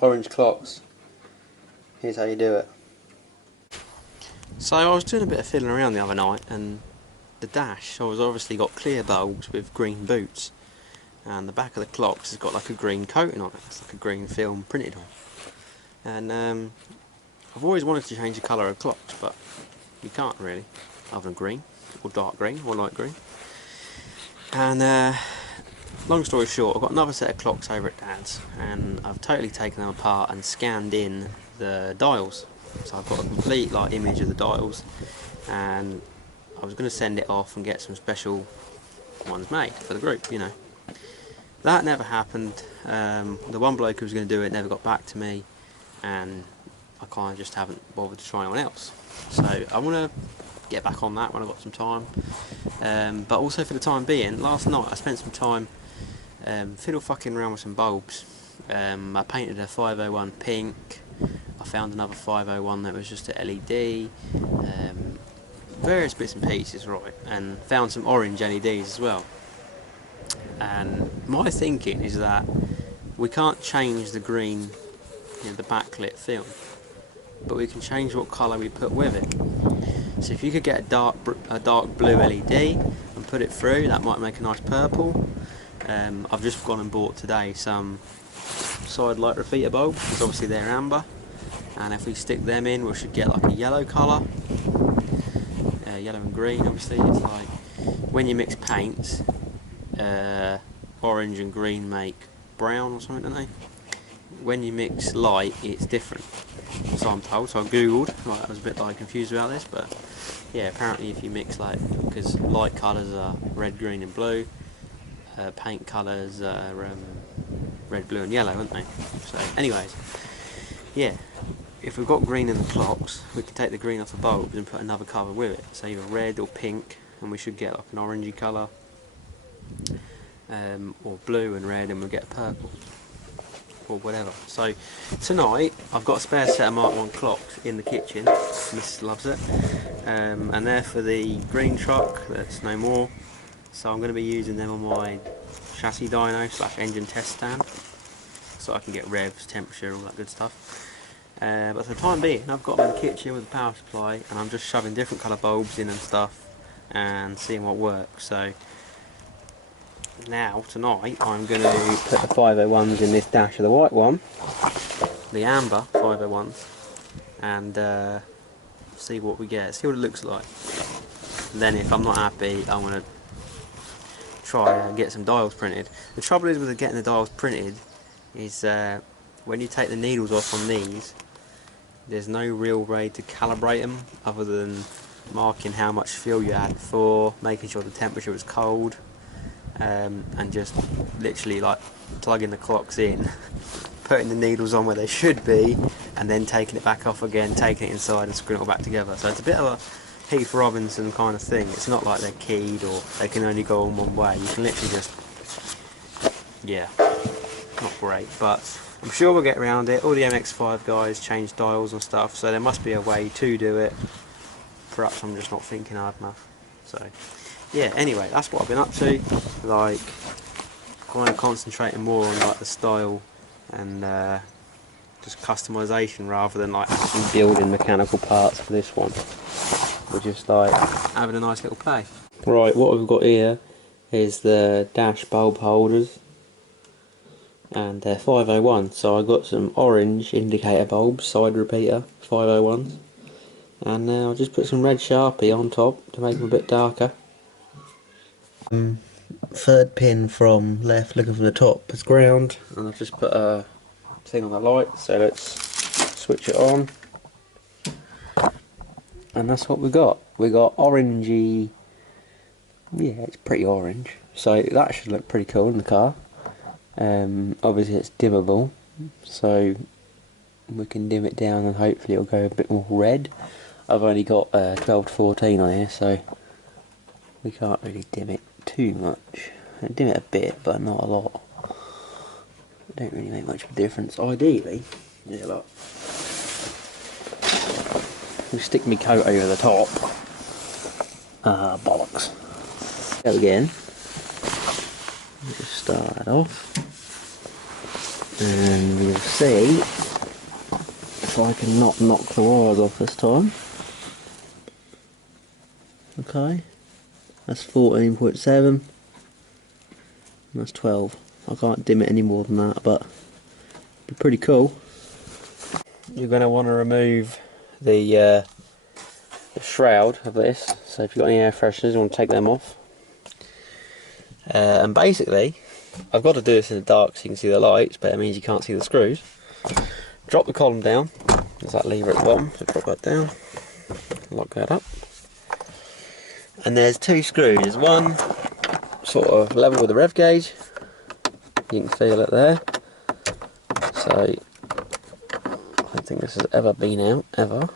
orange clocks. Here's how you do it. So I was doing a bit of fiddling around the other night, and the dash, I was obviously got clear bulbs with green boots, and the back of the clocks has got like a green coating on it. It's like a green film printed on. And I've always wanted to change the colour of clocks, but you can't really, other than green, or dark green, or light green. And long story short, I've got another set of clocks over at Dad's, and I've totally taken them apart and scanned in the dials. So I've got a complete image of the dials, and I was going to send it off and get some special ones made for the group, you know. That never happened. The one bloke who was going to do it never got back to me, and I kind of just haven't bothered to try anyone else. So I want to get back on that when I've got some time. But also for the time being, last night I spent some time fiddle fucking around with some bulbs. I painted a 501 pink. I found another 501 that was just a LED. Various bits and pieces, right, and found some orange LEDs as well. And my thinking is that we can't change the green, the backlit film, but we can change what colour we put with it. So if you could get a dark blue LED and put it through, that might make a nice purple. I've just gone and bought today some side light repeater bulbs, because obviously they're amber, and if we stick them in we should get like a yellow colour, yellow and green. Obviously it's like when you mix paints, orange and green make brown or something, don't they? When you mix light it's different, so I'm told. So I googled, I was a bit confused about this, but yeah, apparently if you mix because light colours are red, green and blue, paint colours are red, blue and yellow, aren't they? So anyways, yeah, if we've got green in the clocks, we can take the green off the bulbs and put another colour with it, so either red or pink, and we should get like an orangey colour, or blue and red, and we'll get purple or whatever. So tonight I've got a spare set of Mark 1 clocks in the kitchen. Miss loves it, and they're for the green truck that's no more, so I'm going to be using them on my chassis dyno / engine test stand, so I can get revs, temperature, all that good stuff. But for the time being, I've got them in the kitchen with the power supply, and I'm just shoving different colour bulbs in and stuff and seeing what works. So now, tonight, I'm going to put the 501s in this dash of the white one, the amber 501s, and see what we get, see what it looks like. And then if I'm not happy, I'm going to try and get some dials printed. The trouble is with getting the dials printed is when you take the needles off on these, there's no real way to calibrate them other than marking how much fuel you had before, making sure the temperature was cold, and just literally plugging the clocks in, putting the needles on where they should be, and then taking it back off again, taking it inside and screwing it all back together. So it's a bit of a Heath Robinson kind of thing. It's not like they're keyed or they can only go on one way. You can literally just, yeah, not great, but I'm sure we'll get around it. All the MX5 guys change dials and stuff, so there must be a way to do it. Perhaps I'm just not thinking hard enough. So yeah, anyway, that's what I've been up to. Kind of concentrating more on the style and just customization rather than actually building mechanical parts for this one. We're just having a nice little play. Right, what we've got here is the dash bulb holders, and they're 501. So I got some orange indicator bulbs, side repeater 501s, and I'll just put some red Sharpie on top to make them a bit darker. Third pin from left, looking from the top, is ground, and I've just put a thing on the light, so let's switch it on, and that's what we got. We got orangey, yeah, it's pretty orange, so that should look pretty cool in the car. Obviously it's dimmable, so we can dim it down and hopefully it'll go a bit more red. I've only got 12 to 14 on here, so we can't really dim it too much. I dim it a bit, but not a lot. It don't really make much of a difference. Ideally, yeah, look, we stick my coat over the top. Bollocks. Go again. Just start off. and we'll see if I can not knock the wires off this time. Okay, that's 14.7, that's 12. I can't dim it any more than that, but it'd be pretty cool. You're going to want to remove the shroud of this, so if you've got any air fresheners you want to take them off. And basically I've got to do this in the dark so you can see the lights, but it means you can't see the screws. Drop the column down, there's that lever at the bottom, so drop that down, lock that up. And there's two screws, there's one sort of level with the rev gauge, you can feel it there. So I don't think this has ever been out, ever.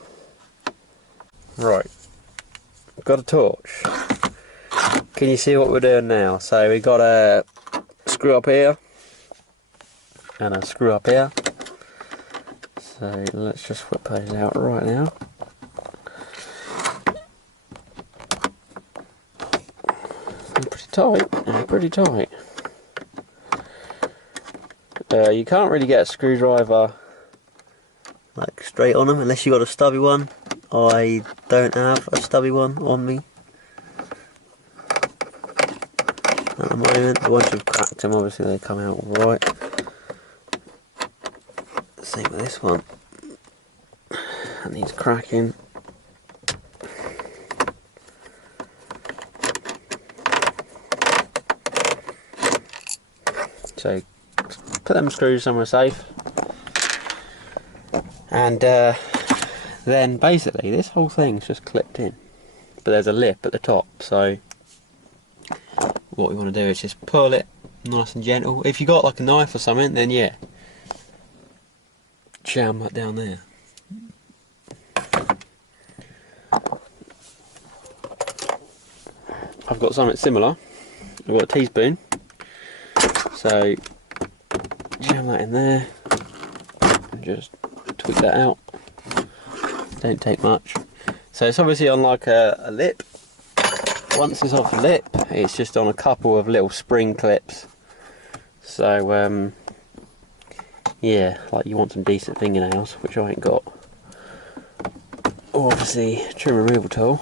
Right, I've got a torch. Can you see what we're doing now? So we've got a screw up here and a screw up here. So let's just whip those out right now. They're pretty tight, they're pretty tight. You can't really get a screwdriver like straight on them unless you've got a stubby one. I don't have a stubby one on me at the moment. Once you've cracked them, obviously they come out alright. Same with this one. That needs cracking. So put them screws somewhere safe. And then basically this whole thing's just clipped in. But there's a lip at the top, so what we want to do is just pull it nice and gentle. If you got like a knife or something, then yeah, jam that down there. I've got something similar. I've got a teaspoon, so jam that in there and just tweak that out. Don't take much. So it's obviously on like a lip. Once it's off the lip, it's just on a couple of little spring clips. So yeah, like you want some decent fingernails, which I ain't got. Or obviously trim removal tool.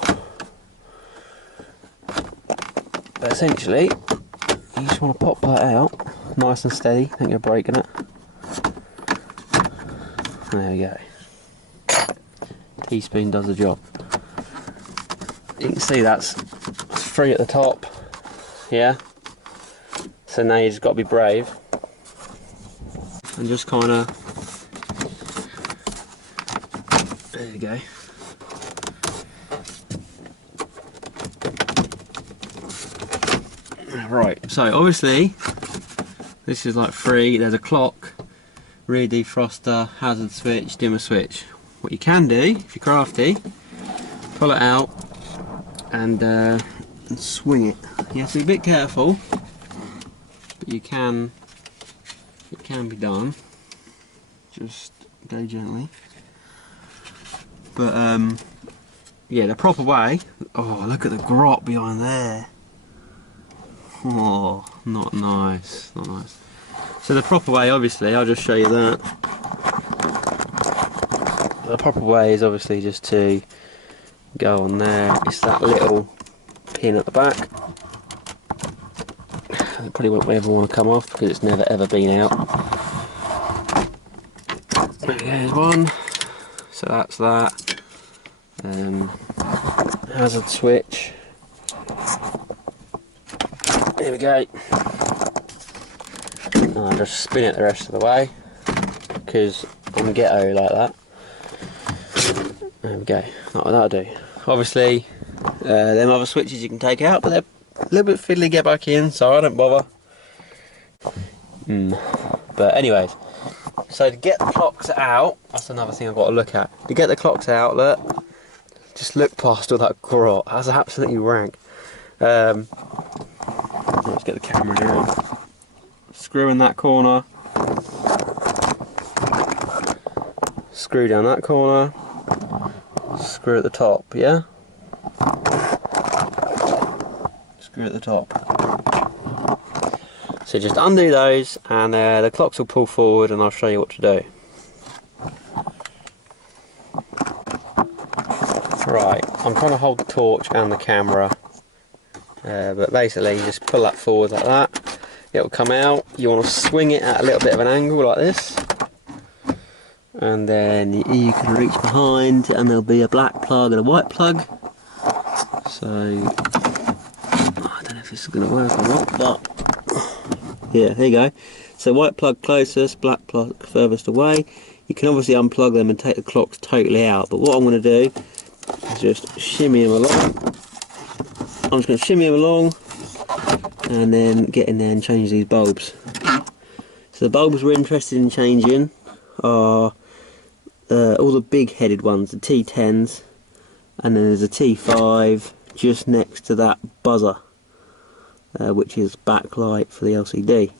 But essentially, you just want to pop that out, nice and steady. I think you're breaking it. There we go. Teaspoon does the job. You can see that's free at the top, yeah. So now you just got to be brave and just kind of, there you go. Right, so obviously this is like free. There's a clock, rear defroster, hazard switch, dimmer switch. What you can do, if you're crafty, pull it out and swing it. You have to be a bit careful, but it can be done. Just go gently. But yeah, the proper way. Oh, look at the grot behind there. Oh, not nice, not nice. So the proper way, obviously, I'll just show you that. The proper way is obviously just to go on there. It's that little pin at the back. It probably won't ever want to come off because it's never ever been out. There's one. So that's that. Hazard switch. Here we go. And I'll just spin it the rest of the way because I'm ghetto like that. There we go. That'll do. Obviously, them other switches you can take out, but they're a little bit fiddly to get back in, so I don't bother. But anyways, so to get the clocks out, that's another thing I've got to look at. To get the clocks out, look, just look past all that grot. That's absolutely rank. Let's get the camera down. Screw in that corner. Screw down that corner. Screw at the top, yeah? Screw at the top. So just undo those and the clocks will pull forward and I'll show you what to do. Right, I'm trying to hold the torch and the camera, but basically you just pull that forward like that, it will come out. You want to swing it at a little bit of an angle like this, and then you can reach behind and there'll be a black plug and a white plug. So, I don't know if this is going to work or not, but yeah, there you go. So white plug closest, black plug furthest away. You can obviously unplug them and take the clocks totally out, but what I'm going to do is just shimmy them along. I'm just going to shimmy them along and then get in there and change these bulbs. So the bulbs we're interested in changing are all the big headed ones, the T10s, and then there's a T5 just next to that buzzer, which is backlight for the LCD.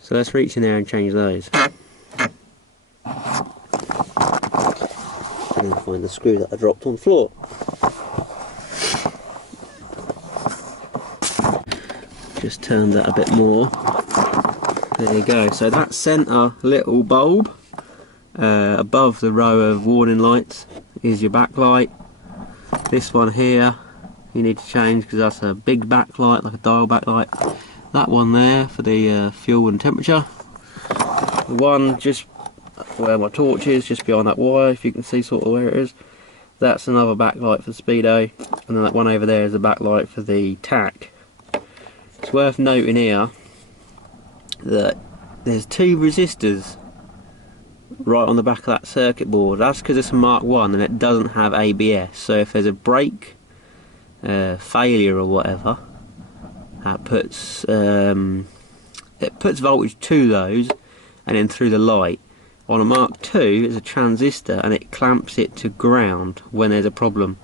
So let's reach in there and change those. And then find the screw that I dropped on the floor. Just turn that a bit more. There you go. So that centre little bulb above the row of warning lights is your backlight. This one here you need to change because that's a big backlight, like a dial backlight. That one there for the fuel and temperature. The one just where my torch is, just behind that wire, if you can see sort of where it is, that's another backlight for the speedo, and then that one over there is a backlight for the tack. It's worth noting here that there's two resistors right on the back of that circuit board. That's because it's a Mark 1 and it doesn't have ABS, so if there's a brake failure or whatever, that puts it puts voltage to those and then through the light. On a Mark 2 there's a transistor and it clamps it to ground when there's a problem,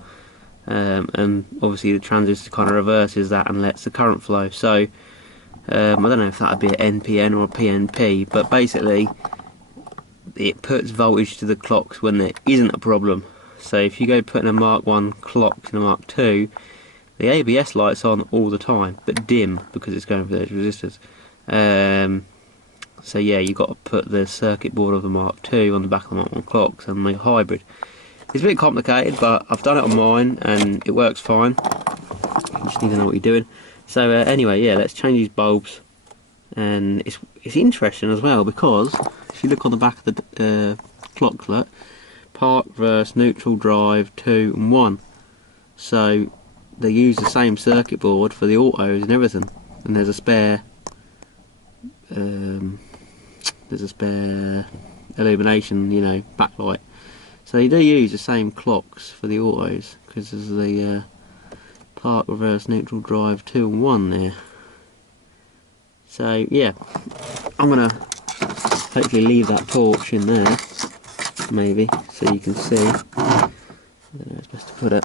and obviously the transistor kind of reverses that and lets the current flow. So I don't know if that would be an NPN or a PNP, but basically it puts voltage to the clocks when there isn't a problem. So if you go putting a Mark 1 clock in a Mark 2, the ABS light's on all the time, but dim because it's going for those resistors. So yeah, you've got to put the circuit board of the Mark II on the back of the Mark 1 clocks and make a hybrid. It's a bit complicated, but I've done it on mine and it works fine. You just need to know what you're doing. So anyway, yeah, let's change these bulbs. And it's interesting as well because if you look on the back of the clocklet, park, reverse, neutral, drive, 2 and 1. So they use the same circuit board for the autos and everything. And there's a spare illumination, you know, backlight. So you do use the same clocks for the autos because there's the park, reverse, neutral, drive, 2 and 1 there. So yeah, I'm gonna hopefully leave that torch in there, maybe, so you can see. I don't know how it's best to put it.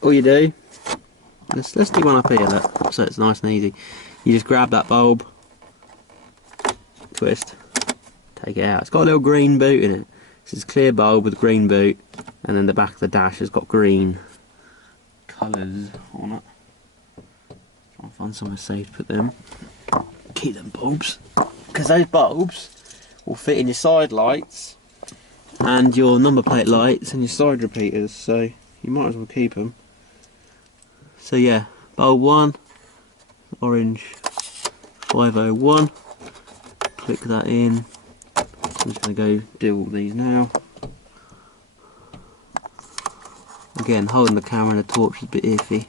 All you do, let's do one up here, look, so it's nice and easy. You just grab that bulb, twist, take it out. It's got a little green boot in it. This is a clear bulb with a green boot, and then the back of the dash has got green colours on it. Try and find somewhere safe to put them. Keep them bulbs, because those bulbs will fit in your side lights and your number plate lights and your side repeaters, so you might as well keep them. So yeah, bulb 1, orange 501. Click that in. I'm just going to go do all these now. Again, holding the camera and the torch is a bit iffy,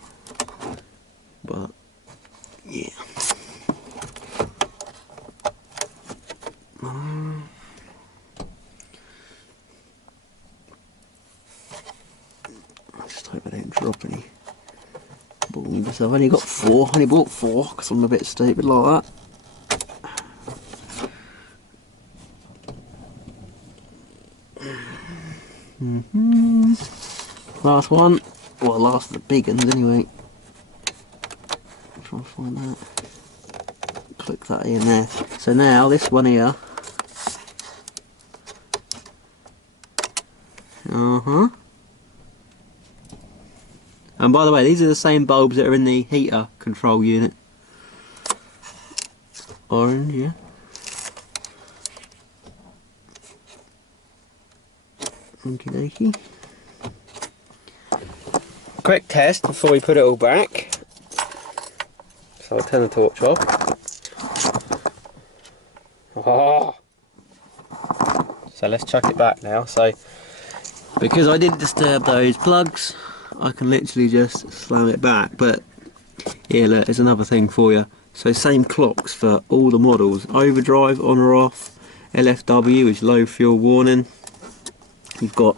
but yeah. I just hope I don't drop any bulbs. I've only got 4. I only bought 4 because I'm a bit stupid like that. Last one, well, last of the big ones anyway. Try and find that. Click that in there. So now this one here. And by the way, these are the same bulbs that are in the heater control unit. orange, yeah. Okie dokie. Quick test before we put it all back. So I'll turn the torch off. Oh. So let's chuck it back now. So because I didn't disturb those plugs, I can literally just slam it back. But yeah, look, there's another thing for you. So same clocks for all the models. Overdrive, on or off, LFW, which is low fuel warning. You've got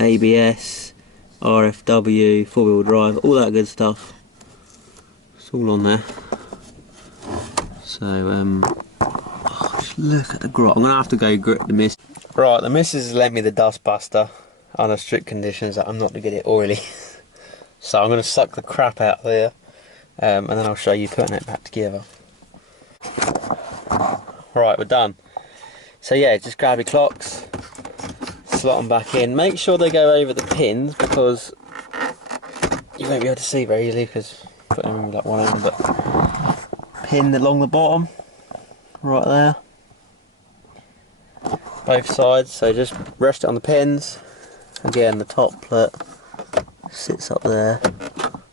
ABS, RFW, four-wheel drive, all that good stuff. It's all on there. So just look at the grot. I'm gonna have to go grip the mist. Right, the missus has lent me the dust buster under strict conditions that I'm not to get it oily. So I'm gonna suck the crap out of there, and then I'll show you putting it back together. Right, we're done. So yeah, just grab your clocks, slot them back in. Make sure they go over the pins because you won't be able to see very easily because put them in like one end, but pin along the bottom, right there, both sides. So just rest it on the pins. Again, the top plate sits up there,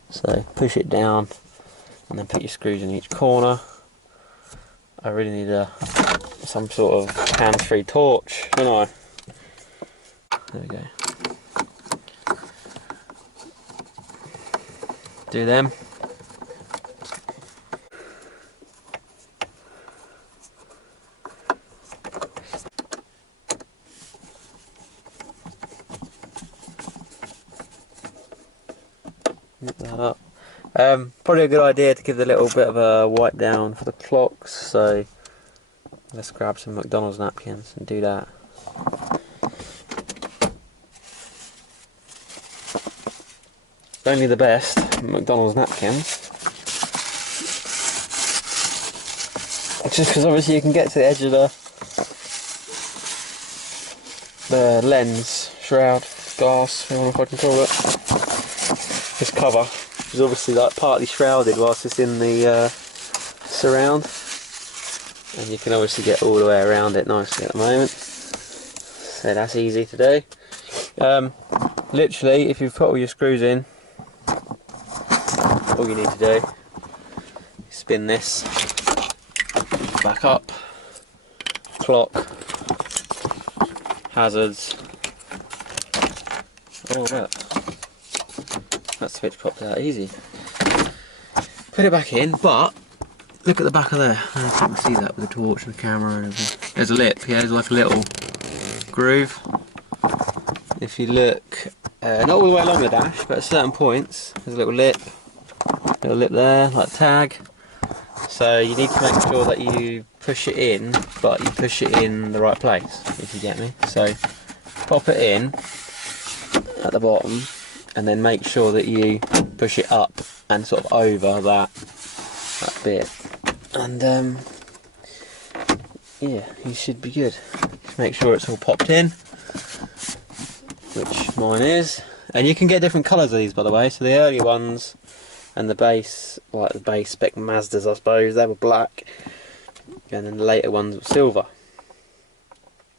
so push it down and then put your screws in each corner. I really need some sort of hands-free torch, don't I? There we go. Do them. Nip that up. Probably a good idea to give a little bit of a wipe down for the clocks, so let's grab some McDonald's napkins and do that. Only the best McDonald's napkins. Just because obviously you can get to the edge of the lens, shroud, glass, I don't know if I can call it. This cover is obviously like partly shrouded whilst it's in the surround, and you can obviously get all the way around it nicely at the moment. So that's easy to do. Literally, if you've put all your screws in, all you need to do is spin this back up, clock, hazards. Oh look, that switch popped out easy. Put it back in, but look at the back of there. I don't know if you can see that with the torch and the camera and everything. There's a lip, yeah, there's like a little groove. If you look, not all the way along the dash, but at certain points, there's a little lip there, like tag. So you need to make sure that you push it in, but you push it in the right place, if you get me. So pop it in at the bottom, and then make sure that you push it up and sort of over that bit. And yeah, you should be good. Just make sure it's all popped in, which mine is. And you can get different colours of these, by the way. So the early ones and the base, like the base spec Mazdas, I suppose, they were black, and then the later ones were silver.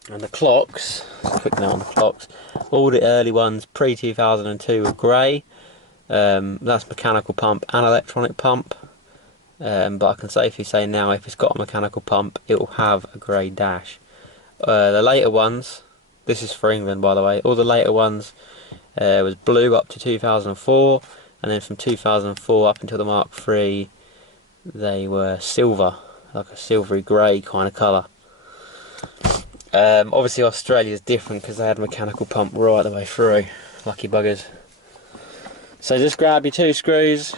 And the clocks, just a quick note on the clocks, all the early ones pre-2002 were grey. That's mechanical pump and electronic pump, but I can safely say now if it's got a mechanical pump it will have a grey dash. The later ones, this is for England by the way, all the later ones was blue up to 2004, and then from 2004 up until the Mark III they were silver, like a silvery grey kind of colour. Obviously Australia's different because they had a mechanical pump right the way through, lucky buggers. So just grab your two screws,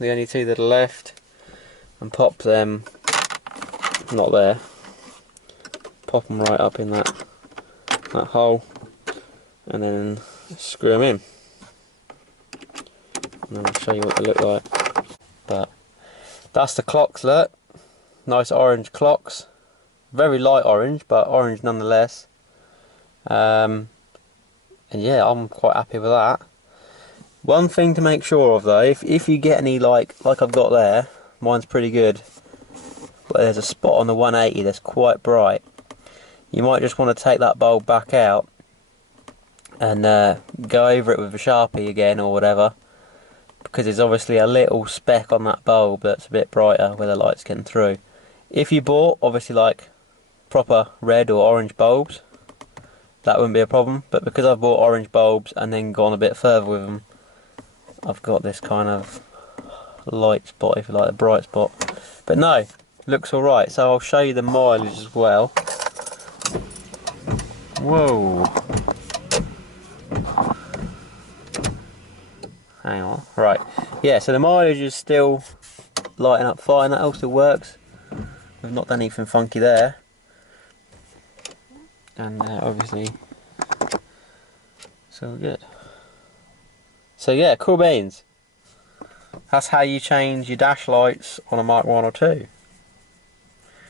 the only two that are left, and pop them, not there, pop them right up in that hole, and then screw them in. And then I'll show you what they look like. But that's the clocks, look. Nice orange clocks. Very light orange, but orange nonetheless. And yeah, I'm quite happy with that. One thing to make sure of though, if you get any like I've got there, mine's pretty good. but there's a spot on the 180 that's quite bright. You might just want to take that bulb back out and go over it with a Sharpie again or whatever, because there's obviously a little speck on that bulb that's a bit brighter where the light's getting through. If you bought obviously like proper red or orange bulbs, that wouldn't be a problem, but because I've bought orange bulbs and then gone a bit further with them, I've got this kind of light spot, if you like, a bright spot. But no, looks alright. So I'll show you the mileage as well. Whoa. Hang on. Right. Yeah, so the mileage is still lighting up fine. That also works. We've not done anything funky there. And obviously it's all good. So yeah, cool beans. That's how you change your dash lights on a Mark 1 or 2.